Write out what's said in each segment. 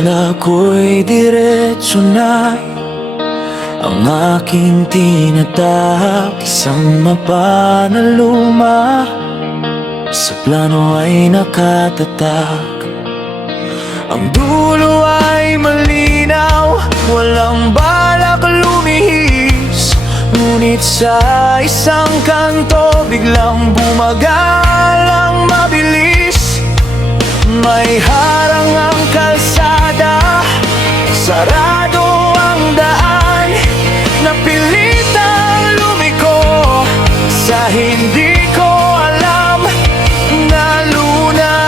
Akala ko'y diretso na ang aking tinatahak. Isang mapa na luma sa plano ay nakatatak. Ang dulo ay malinaw, walang balak lumihis. Ngunit sa isang kanto biglang bumagal ang mabilis. May harang ang kalsada, sarado ang daan. Napilitang lumiko sa hindi ko alam na lunan.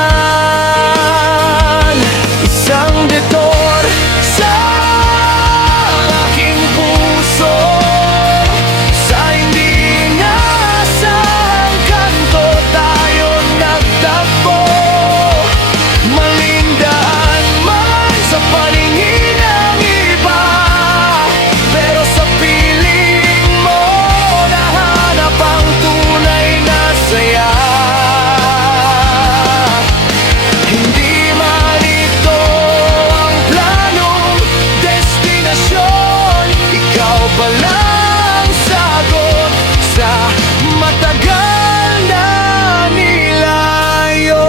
Isang detour sa aking puso, sa hindi inaasahang kanto tayo nagtagpo. Malindaan man sa paningin ng iba, pero sa piling mo nahanap ang tunay na saya. Hindi man ito ang planong destinasyon, ikaw pa lang sagot sa matagal na nilayong.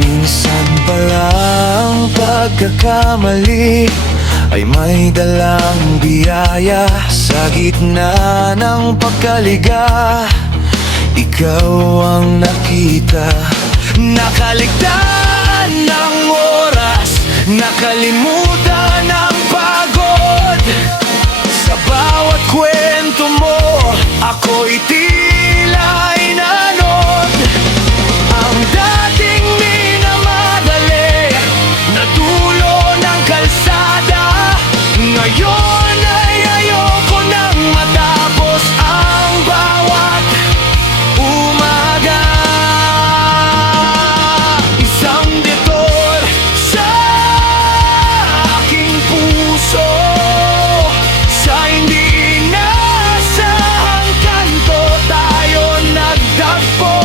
Minsan palang pagkakamali ay may dalang biyaya. Sa gitna ng pagkaliga, ikaw ang nakita. Nakaligtaan ng oras, nakalimutan ang pagod. Sa bawat kwento mo, ako'y tila inanod. Ang dating minamadali na dulo ng kalsada, ngayon ay ayoko nang matapos ang bawat umaga. Isang detour sa aking puso, sa hindi inaasahang kanto tayo nagtagpo.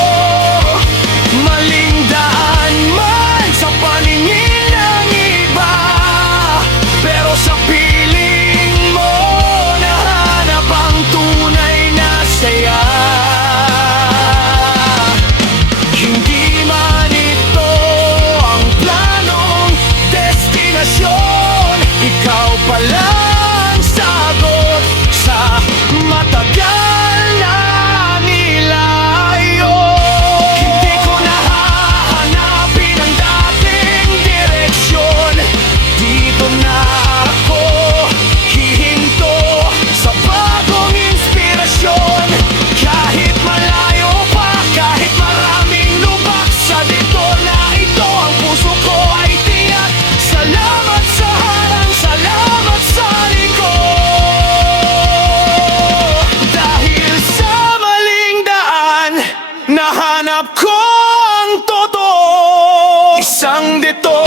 Maling daan man sa paningin ng iba, pero sa piling mo nahanap ang tunay na saya. Hindi man ito ang planong destinasyon, ikaw pa lang sagot sa matagal na nilayo. Hindi ko nahahanapin ang dating direksyon, dito na ako hihinto sa bagong inspirasyon. Kahit malayo pa, kahit maraming lubak, sa detour na ito ang puso ko ay tiyak. Salamat sa harang, salamat sa likod. Dahil sa maling daan, nahanap ko ang totoo. Isang detour